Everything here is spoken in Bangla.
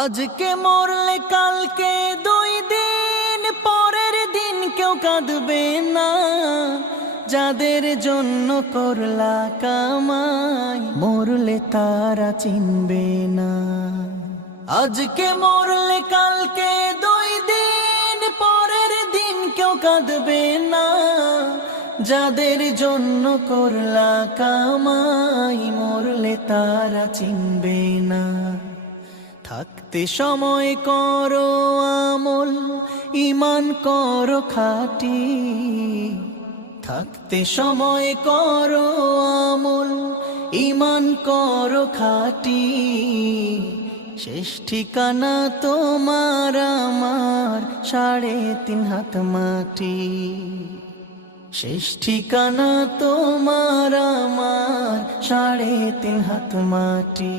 আজকে মরলে কালকে 2 দিন পরের দিন কেউ কাঁদবে না। যাদের জন্য করলা কামাই মরলে তারা চিনবে না। আজকে মরলে কালকে 2 দিন পরের দিন কেউ কাঁদবে না। যাদের জন্য করলা কামাই মরলে তারা চিনবে না। থাকতে সময় করো আমল, ঈমান করো খাঁটি। থাকতে সময় করো আমল, ঈমান করো খাঁটি। শেষ ঠিকানা তোমার আমার 3.5 হাত মাটি। শেষ ঠিকানা তোমার আমার 3.5 হাত মাটি।